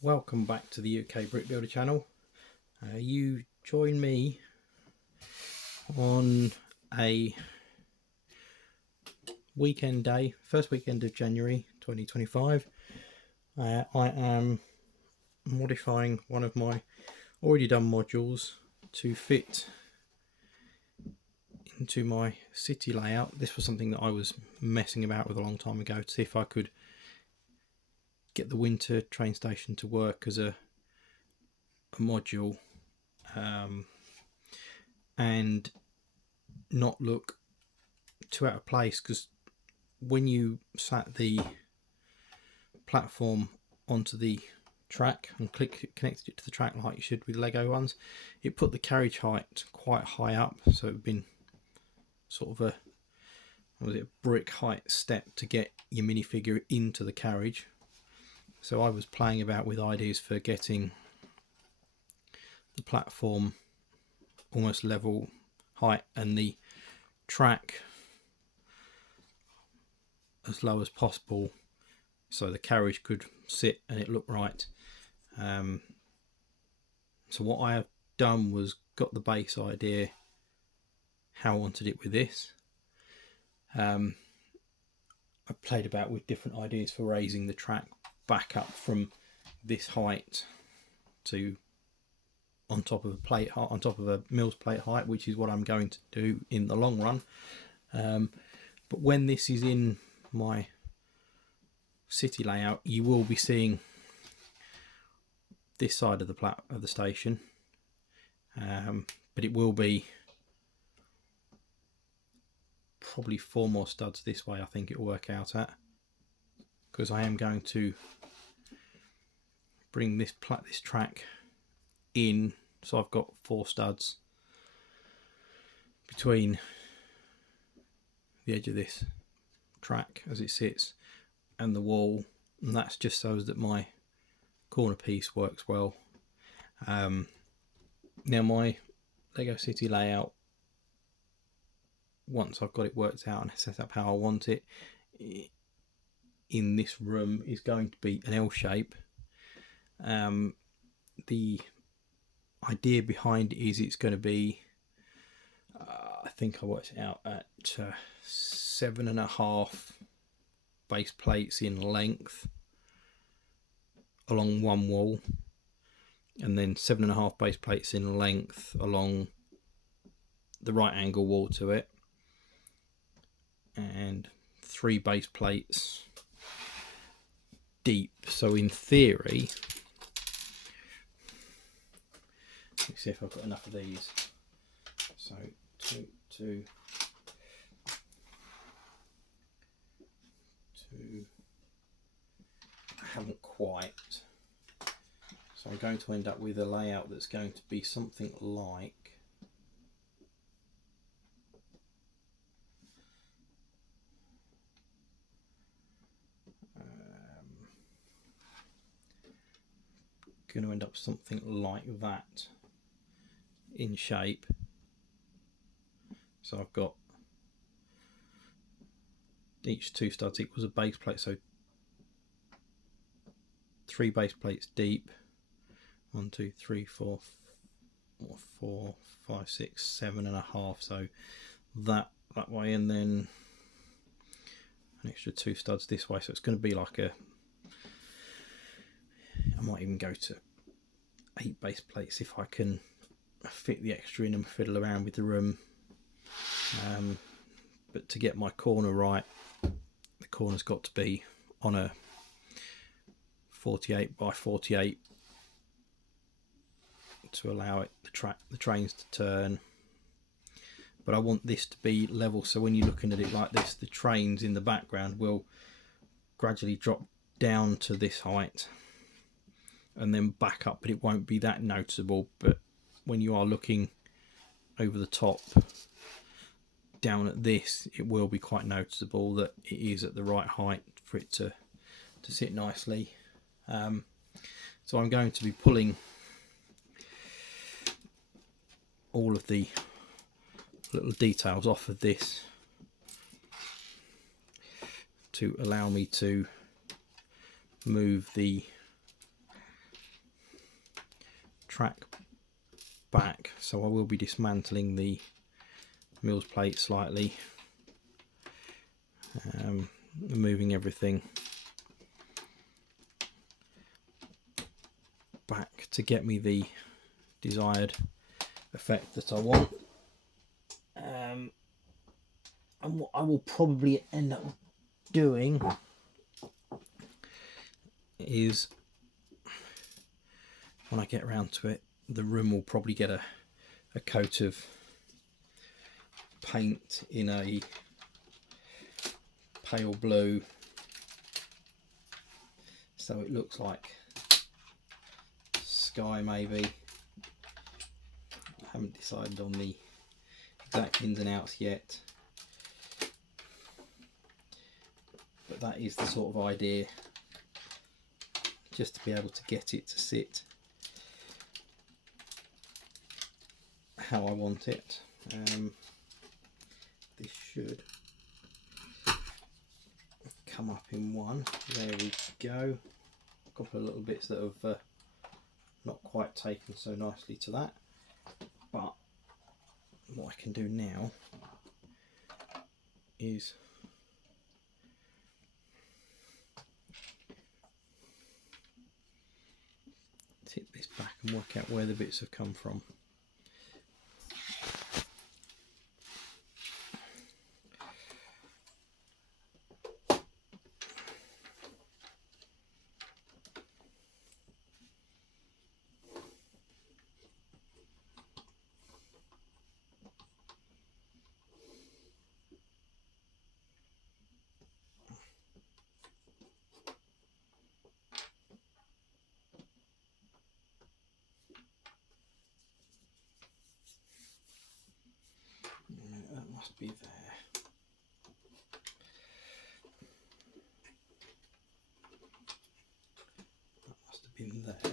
Welcome back to the UK Brick Builder channel. You join me on a weekend day, first weekend of January 2025. I am modifying one of my already done modules to fit into my city layout. This was something that I was messing about with a long time ago to see if I could get the winter train station to work as a module and not look too out of place, because when you sat the platform onto the track and connected it to the track like you should with Lego ones, it put the carriage height quite high up, so it had been sort of a brick height step to get your minifigure into the carriage. So I was playing about with ideas for getting the platform almost level height and the track as low as possible so the carriage could sit and it looked right. So what I have done was got the base idea how I wanted it with this. I played about with different ideas for raising the track back up from this height to on top of a plate height, on top of a Mills plate height, which is what I'm going to do in the long run. But when this is in my city layout, you will be seeing this side of the station, but it will be probably 4 more studs this way. I think it will work out at, because I am going to bring this track in, so I've got 4 studs between the edge of this track as it sits and the wall, and that's just so that my corner piece works well. Now my Lego City layout, once I've got it worked out and set up how I want it in this room, is going to be an L shape. The idea behind it is it's going to be, I think I worked it out at 7.5 base plates in length along one wall, and then 7.5 base plates in length along the right angle wall to it, and 3 base plates deep. So in theory, let's see if I've got enough of these. So two. I haven't quite. So I'm going to end up with a layout that's going to be something like going to end up something like that in shape. So I've got each 2 studs equals a base plate, so 3 base plates deep, 1 2 3 4 4 5 6 7.5, so that way, and then an extra 2 studs this way, so it's going to be like I might even go to 8 base plates if I can fit the extra in and fiddle around with the room. But to get my corner right, the corner's got to be on a 48 by 48 to allow it the trains to turn. But I want this to be level, so when you're looking at it like this, the trains in the background will gradually drop down to this height and then back up, but it won't be that noticeable. But when you are looking over the top down at this, it will be quite noticeable that it is at the right height for it to sit nicely. So I'm going to be pulling all of the little details off of this to allow me to move the track back, so I will be dismantling the Mills plate slightly, moving everything back to get me the desired effect that I want. And what I will probably end up doing is, when I get around to it, the room will probably get a coat of paint in a pale blue, so it looks like sky maybe. I haven't decided on the exact ins and outs yet, but that is the sort of idea, just to be able to get it to sit how I want it. This should come up in one. There we go. A couple of little bits that have not quite taken so nicely to that, but what I can do now is tip this back and work out where the bits have come from. That must be there. That must have been there.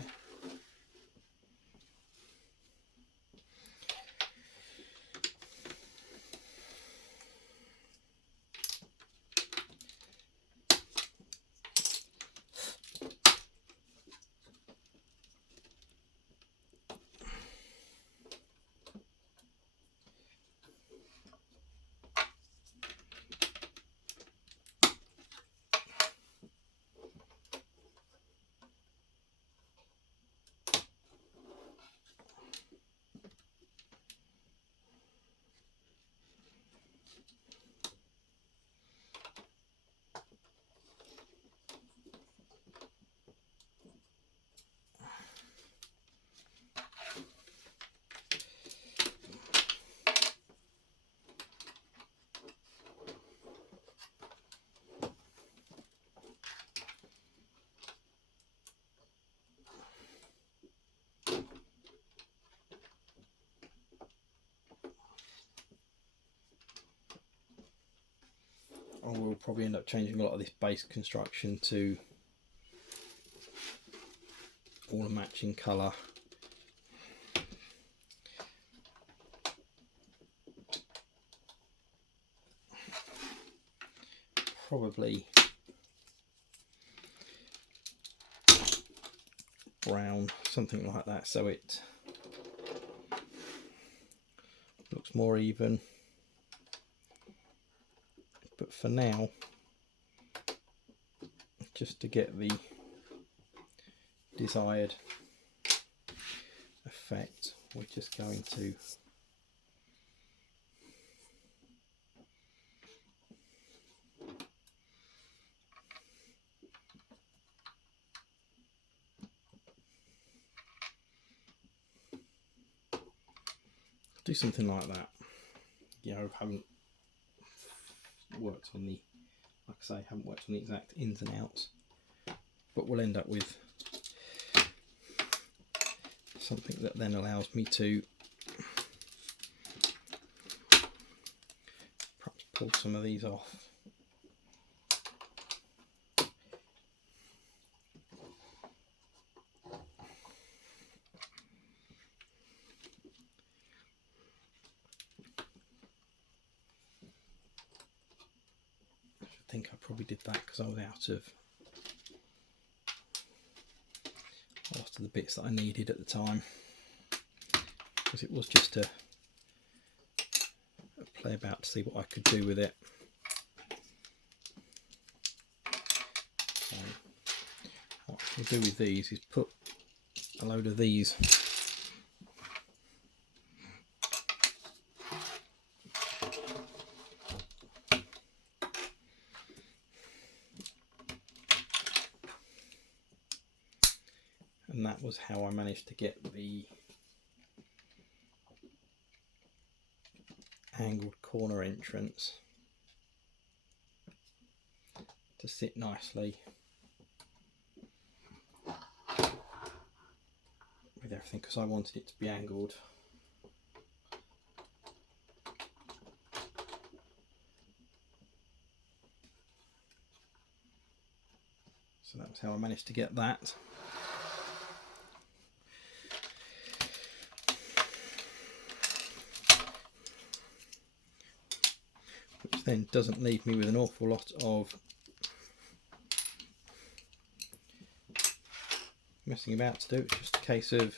I will probably end up changing a lot of this base construction to all a matching colour. Probably brown, something like that, so it looks more even. But for now, just to get the desired effect, we're just going to do something like that. You know, I haven't worked on the, like I say, haven't worked on the exact ins and outs, but we'll end up with something that then allows me to perhaps pull some of these off. I think I probably did that because I was out of a lot of the bits that I needed at the time. because it was just a play about to see what I could do with it. So what we'll do with these is put a load of these and that was how I managed to get the angled corner entrance to sit nicely with everything, because I wanted it to be angled. So that's how I managed to get that. Which then doesn't leave me with an awful lot of messing about to do. It's just a case of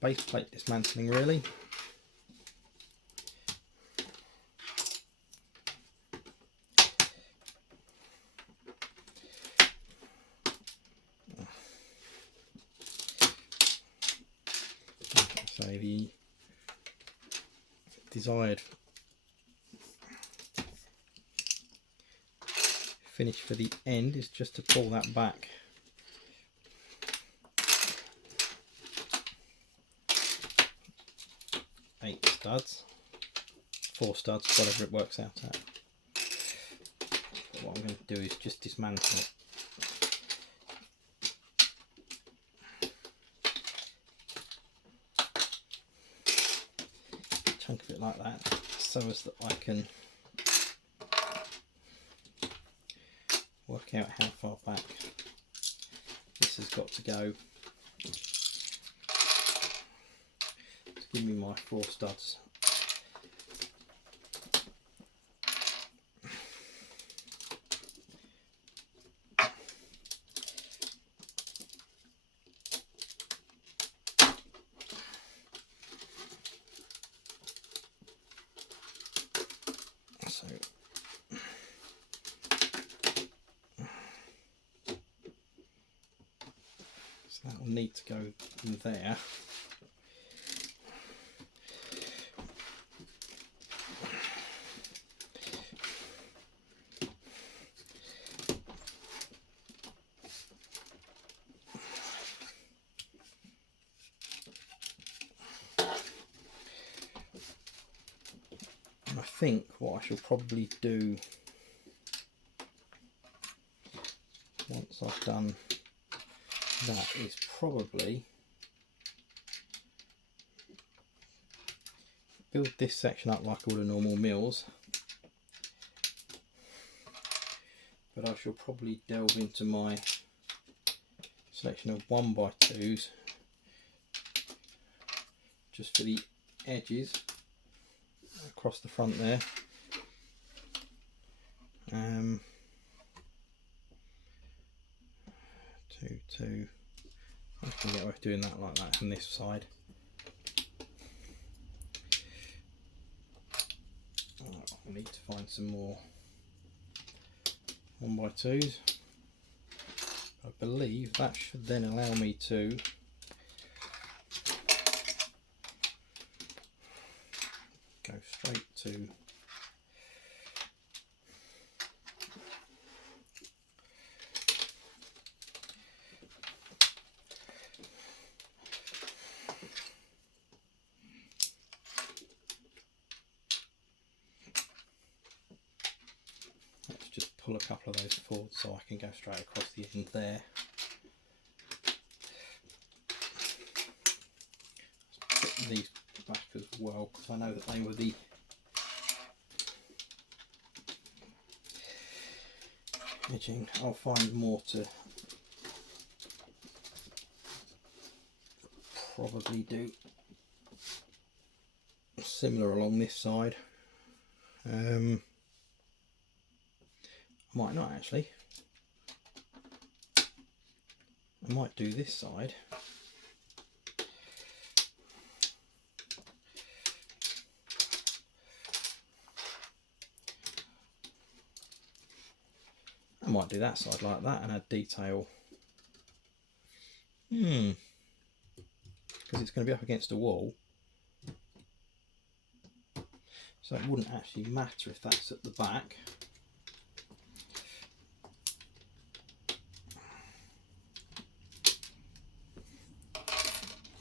base plate dismantling, really. So the desired finish for the end is just to pull that back four studs, whatever it works out at. But what I'm going to do is just dismantle it. Chunk of it like that, so as that I can work out how far back this has got to go to give me my four studs. So that will need to go in there. And I think what I shall probably do once I've done that is probably build this section up like all the normal mills, but I shall probably delve into my selection of 1x2s just for the edges across the front there. 2, 2. I can get away with doing that like that on this side. I'll need to find some more 1x2s. I believe that should then allow me to go straight to pull a couple of those forward so I can go straight across the end there. Let's put these back as well, because I know that they were the edging. I'll find more to probably do similar along this side. Might not actually. I might do this side. I might do that side like that and add detail. Because it's going to be up against a wall. So it wouldn't actually matter if that's at the back.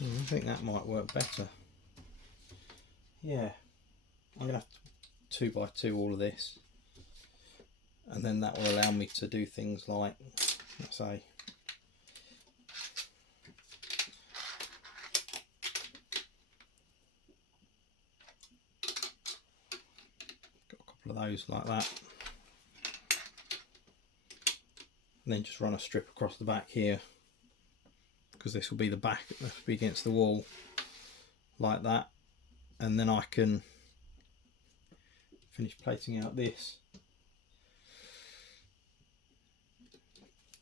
I think that might work better. Yeah, I'm going to have to 2x2 all of this. And then that will allow me to do things like, let's say, got a couple of those like that. And then just run a strip across the back here, because this will be the back, it must be against the wall like that. And then I can finish plating out this.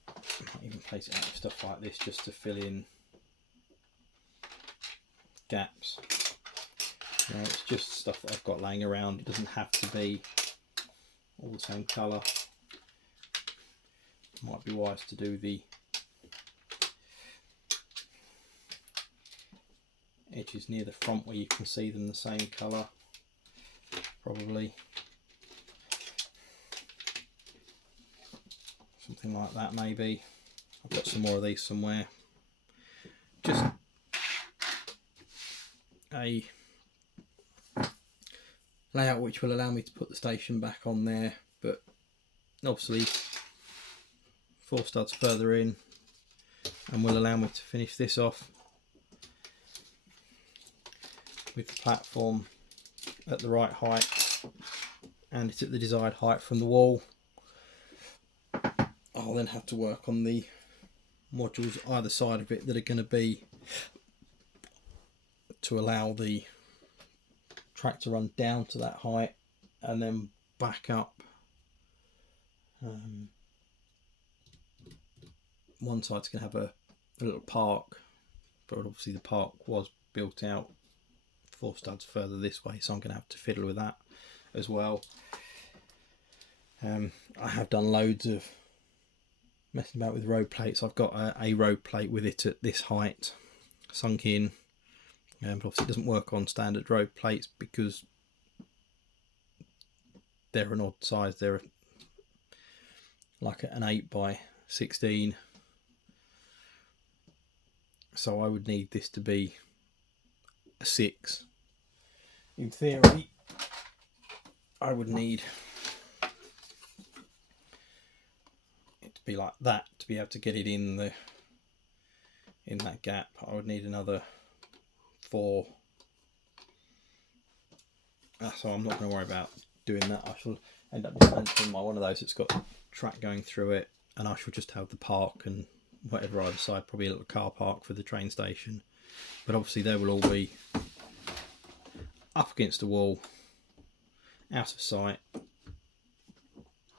I might even plate it out with stuff like this just to fill in gaps. It's just stuff that I've got laying around. It doesn't have to be all the same colour. Might be wise to do the edges near the front where you can see them the same colour, probably. Something like that maybe. I've got some more of these somewhere. Just a layout which will allow me to put the station back on there, but obviously 4 studs further in, and will allow me to finish this off with the platform at the right height, and it's at the desired height from the wall. I'll then have to work on the modules either side of it that are going to be to allow the track to run down to that height and then back up. One side's going to have a little park, but obviously the park was built out 4 studs further this way, so I'm going to have to fiddle with that as well. I have done loads of messing about with road plates. I've got a road plate with it at this height sunk in, but obviously it doesn't work on standard road plates because they're an odd size. They're like an 8x16, so I would need this to be a 6. In theory, I would need it to be like that to be able to get it in that gap. I would need another 4. So I'm not going to worry about doing that. I shall end up dispensing my one of those that's got track going through it, and I shall just have the park and whatever either side, probably a little car park for the train station. But obviously they will all be up against the wall, out of sight,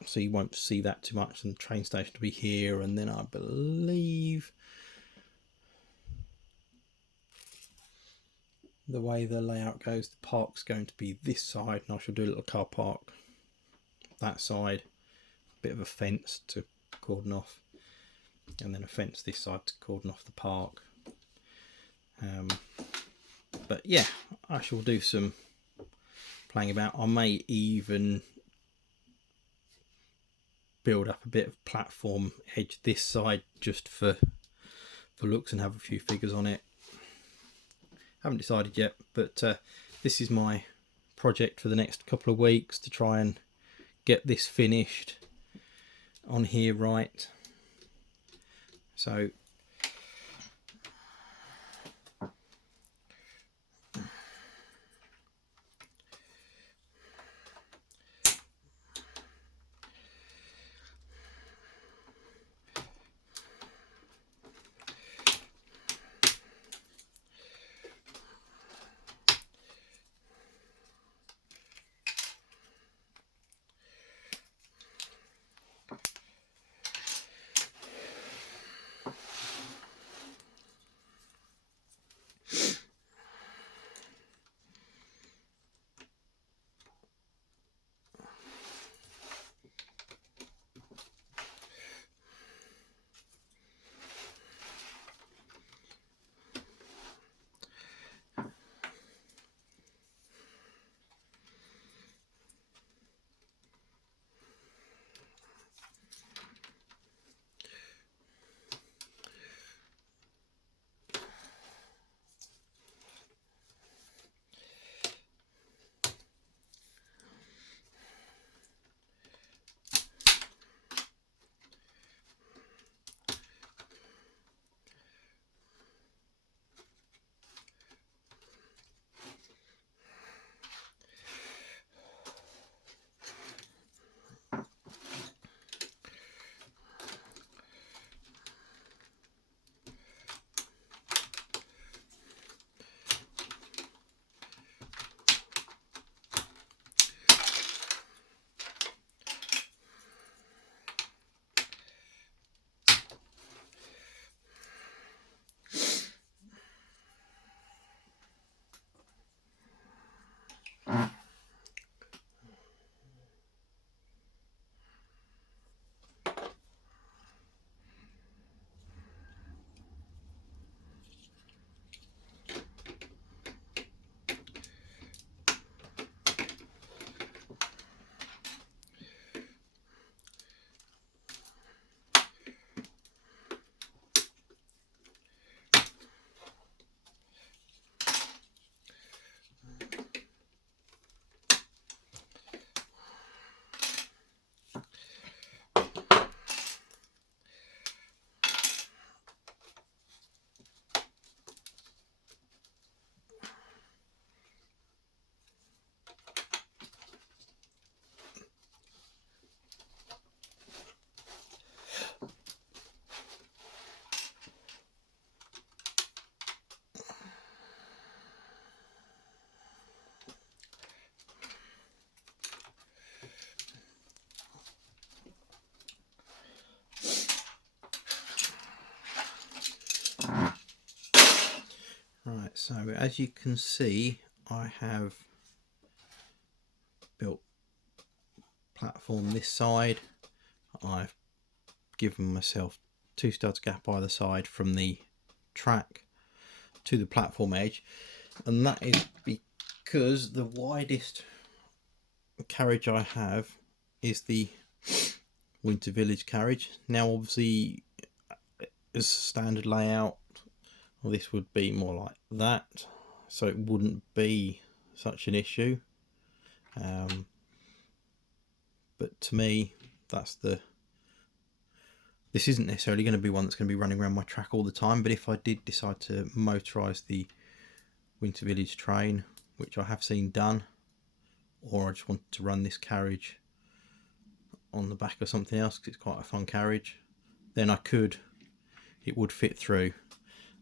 so you won't see that too much, and the train station to be here, and then I believe the way the layout goes, the park's going to be this side, and I shall do a little car park that side, a bit of a fence to cordon off, and then a fence this side to cordon off the park. But yeah, I shall do some playing about. I may even build up a bit of platform edge this side just for looks and have a few figures on it. Haven't decided yet, but this is my project for the next couple of weeks, to try and get this finished on here right. So So as you can see, I have built platform this side. I've given myself 2 studs gap either side from the track to the platform edge, and that is because the widest carriage I have is the Winter Village carriage. Now obviously as standard layout, well, this would be more like that, so it wouldn't be such an issue, but to me this isn't necessarily going to be one that's going to be running around my track all the time. But if I did decide to motorise the Winter Village train, which I have seen done, or I just wanted to run this carriage on the back of something else because it's quite a fun carriage, then I could, it would fit through.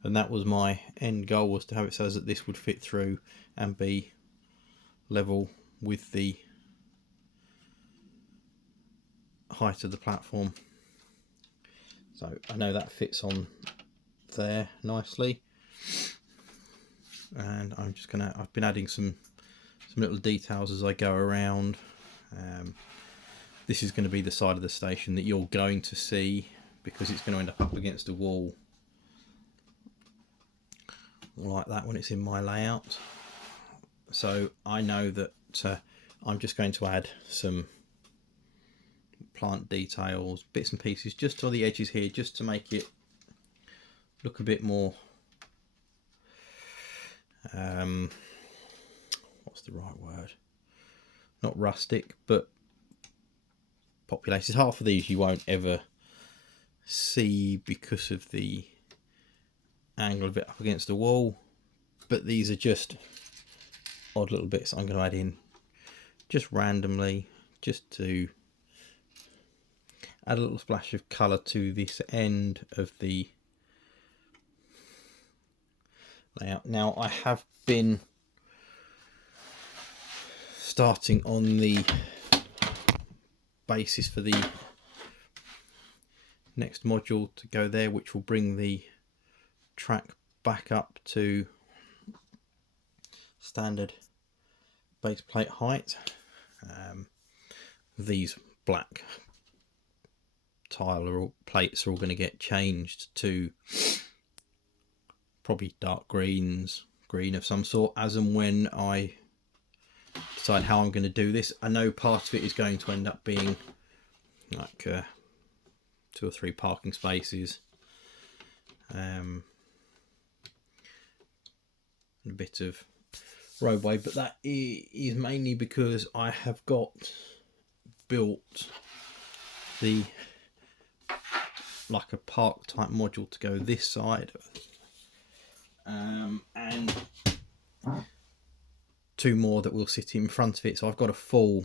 And that was my end goal, was to have it so that this would fit through and be level with the height of the platform. So I know that fits on there nicely, and I'm just gonna, I've been adding some little details as I go around. This is going to be the side of the station that you're going to see, because it's going to end up against a wall like that when it's in my layout. So I know that I'm just going to add some plant details, bits and pieces just on the edges here, just to make it look a bit more what's the right word, not rustic but populated. Half of these you won't ever see because of the angle of it up against the wall, but these are just odd little bits I'm going to add in just randomly, just to add a little splash of colour to this end of the layout. Now I have been starting on the basis for the next module to go there, which will bring the track back up to standard base plate height. These black tile or plates are all going to get changed to probably dark greens, green of some sort, as and when I decide how I'm going to do this. I know part of it is going to end up being like 2 or 3 parking spaces, and a bit of roadway, but that is mainly because I have got built the like a park type module to go this side, and 2 more that will sit in front of it. So I've got a full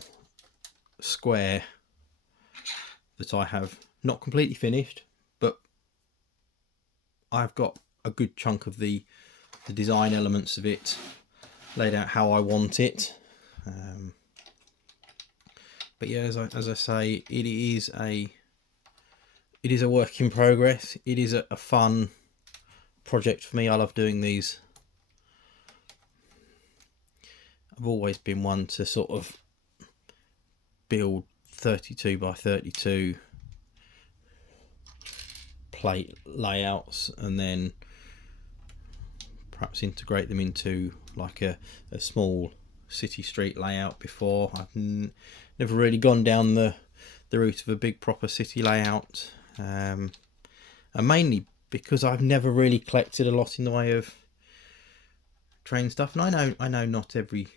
square that I have not completely finished, but I've got a good chunk of the design elements of it laid out how I want it. But yeah, as I say, it is a work in progress. It is a fun project for me. I love doing these. I've always been one to sort of build 32 by 32 plate layouts and then perhaps integrate them into like a small city street layout before. I've never really gone down the route of a big proper city layout, and mainly because I've never really collected a lot in the way of train stuff. And I know not every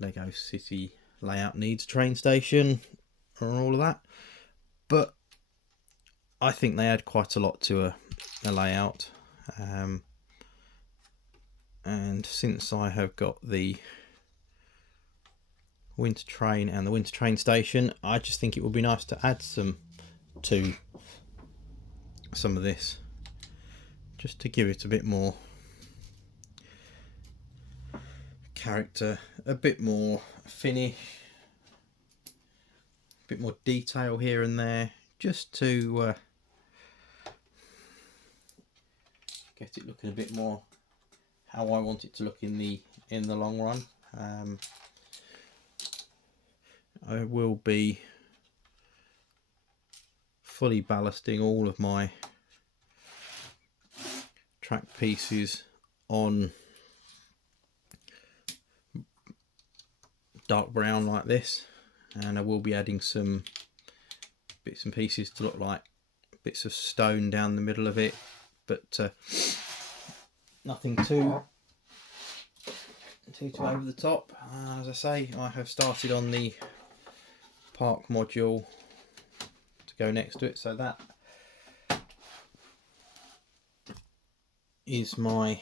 Lego city layout needs a train station or all of that, but I think they add quite a lot to a layout. And since I have got the winter train and the winter train station, I just think it would be nice to add some of this, just to give it a bit more character, a bit more finish, a bit more detail here and there, just to get it looking a bit more how I want it to look in the long run. I will be fully ballasting all of my track pieces on dark brown like this, and I will be adding some bits and pieces to look like bits of stone down the middle of it, but nothing too over the top. As I say, I have started on the park module to go next to it, so that is my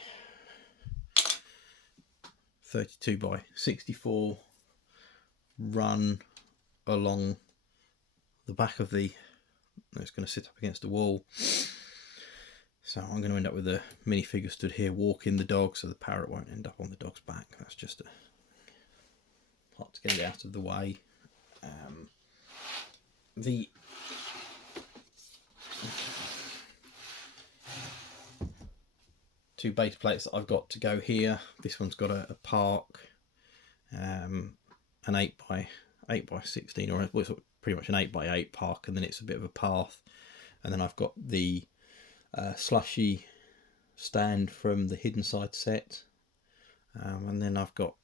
32 by 64 run along the back of the, it's going to sit up against the wall, so I'm going to end up with a minifigure stood here walking the dog, so the parrot won't end up on the dog's back. That's just a part to get it out of the way. The two base plates that I've got to go here, this one's got a park, an 8 by 16, or it's pretty much an 8 by 8 park, and then it's a bit of a path, and then I've got the slushy stand from the Hidden Side set, and then I've got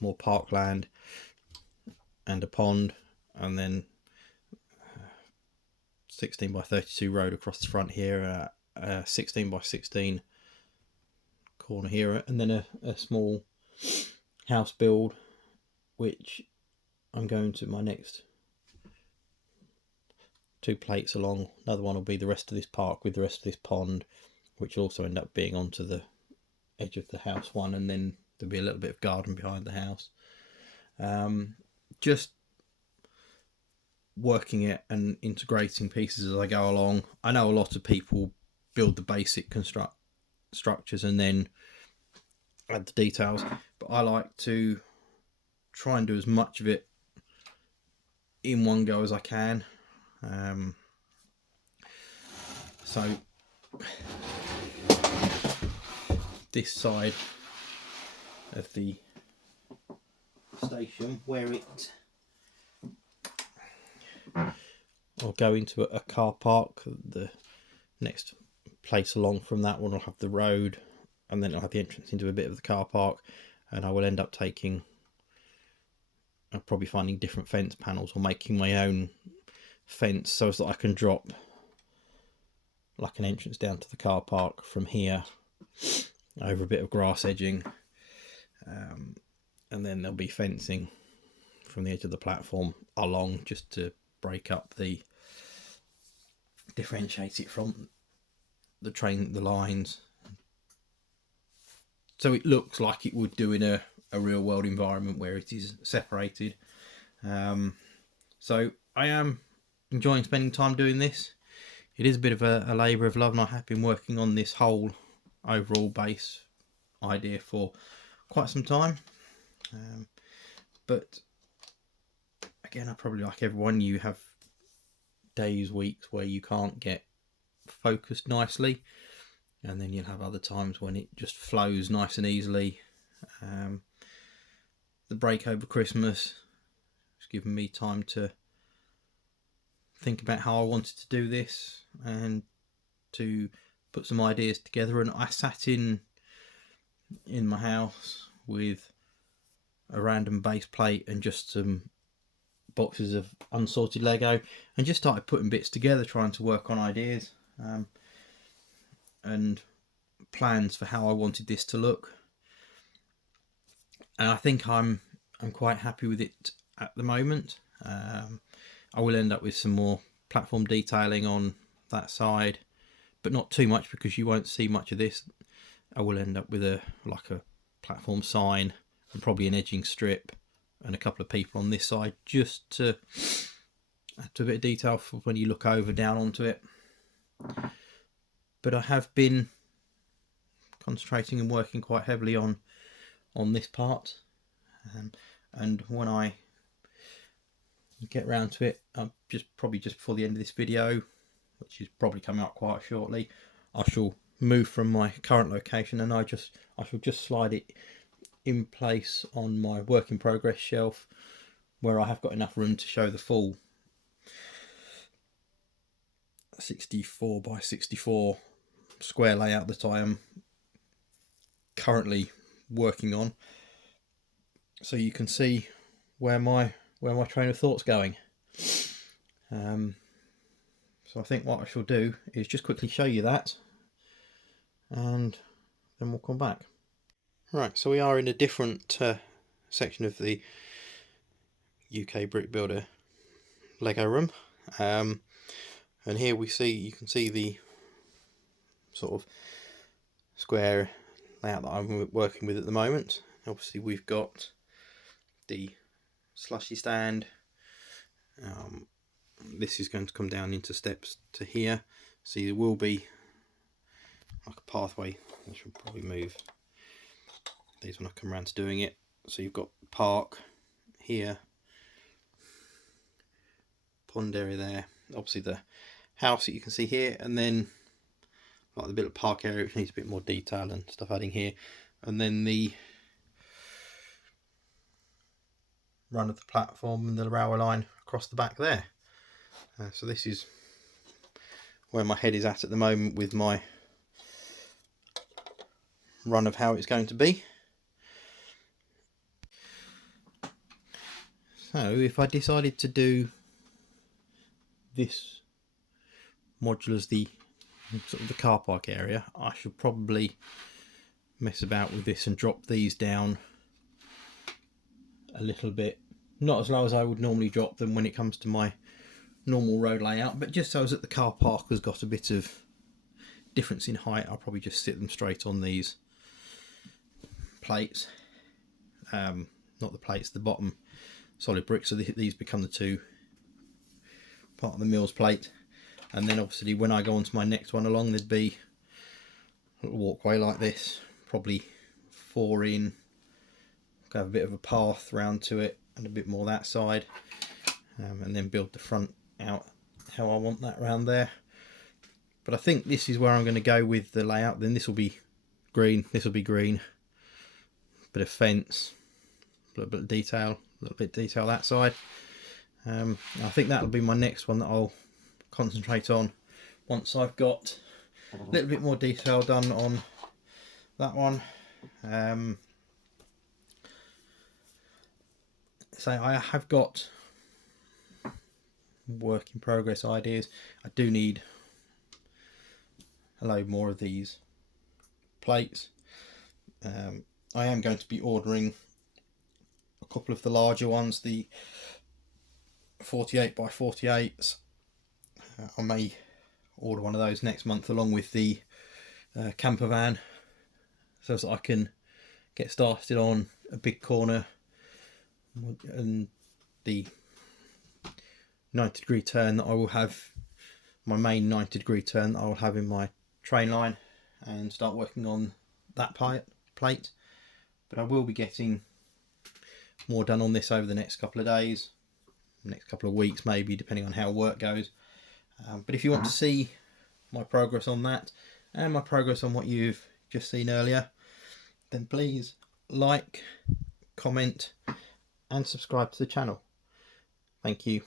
more parkland and a pond, and then 16 by 32 road across the front here, 16 by 16 corner here, and then a small house build, which I'm going to my next two plates along. Another one will be the rest of this park with the rest of this pond, which will also end up being onto the edge of the house one, and then there'll be a little bit of garden behind the house. Just working it and integrating pieces as I go along. I know a lot of people build the basic structures and then add the details, but I like to try and do as much of it in one go as I can. So this side of the station, where it will go into a car park, the next place along from that one will have the road, and then it'll have the entrance into a bit of the car park, and I will end up taking, probably finding different fence panels or making my own fence so that I can drop like an entrance down to the car park from here over a bit of grass edging, and then there'll be fencing from the edge of the platform along, just to break up differentiate it from the lines, so it looks like it would do in a real world environment where it is separated. So I am enjoying spending time doing this. It is a bit of a labour of love, and I have been working on this whole overall base idea for quite some time, but again, I probably, like everyone, you have days, weeks where you can't get focused nicely, and then you'll have other times when it just flows nice and easily. The break over Christmas has given me time to think about how I wanted to do this and to put some ideas together, and I sat in my house with a random base plate and just some boxes of unsorted Lego, and just started putting bits together, trying to work on ideas and plans for how I wanted this to look. And I think I'm quite happy with it at the moment. I will end up with some more platform detailing on that side, but not too much, because you won't see much of this. I will end up with a platform sign and probably an edging strip and a couple of people on this side, just to add to a bit of detail for when you look over down onto it. But I have been concentrating and working quite heavily on this part, and when I get round to it, probably just before the end of this video, which is probably coming up quite shortly, I shall move from my current location, and I shall just slide it in place on my work in progress shelf, where I have got enough room to show the full 64 by 64 square layout that I am currently working on, so you can see where my train of thought's going. So I think what I shall do is just quickly show you that, and then we'll come back. Right, so we are in a different section of the UK Brick Builder Lego room, and here you can see the sort of square layout that I'm working with at the moment. Obviously we've got the slushy stand. This is going to come down into steps to here, so there will be like a pathway. I should probably move these when I come around to doing it. So you've got park here, pond area there, obviously the house that you can see here, and then like the bit of park area which needs a bit more detail and stuff adding here, and then the run of the platform and the railway line across the back there. So this is where my head is at the moment with my run of how it's going to be. So if I decided to do this module as the sort of the car park area, I should probably mess about with this and drop these down a little bit, not as low as I would normally drop them when it comes to my normal road layout, but just so that the car park has got a bit of difference in height, I'll probably just sit them straight on these plates, not the plates, the bottom solid bricks, so these become the two part of the Mills plate. And then obviously when I go on to my next one along, there'd be a little walkway like this, probably 4 in, have a bit of a path round to it and a bit more that side, and then build the front out how I want that around there. But I think this is where I'm going to go with the layout. Then this will be green, this will be green, bit of fence, a little bit of detail, a little bit of detail that side. I think that'll be my next one that I'll concentrate on once I've got a little bit more detail done on that one. So I have got work in progress ideas. I do need a load more of these plates. I am going to be ordering a couple of the larger ones, the 48 by 48s. I may order one of those next month along with the camper van, so that I can get started on a big corner and the 90-degree turn that I will have, my main 90-degree turn that I will have in my train line, and start working on that plate. But I will be getting more done on this over the next couple of days, next couple of weeks maybe, depending on how work goes. But if you want to see my progress on that and my progress on what you've just seen earlier, then please like, comment and subscribe to the channel. Thank you.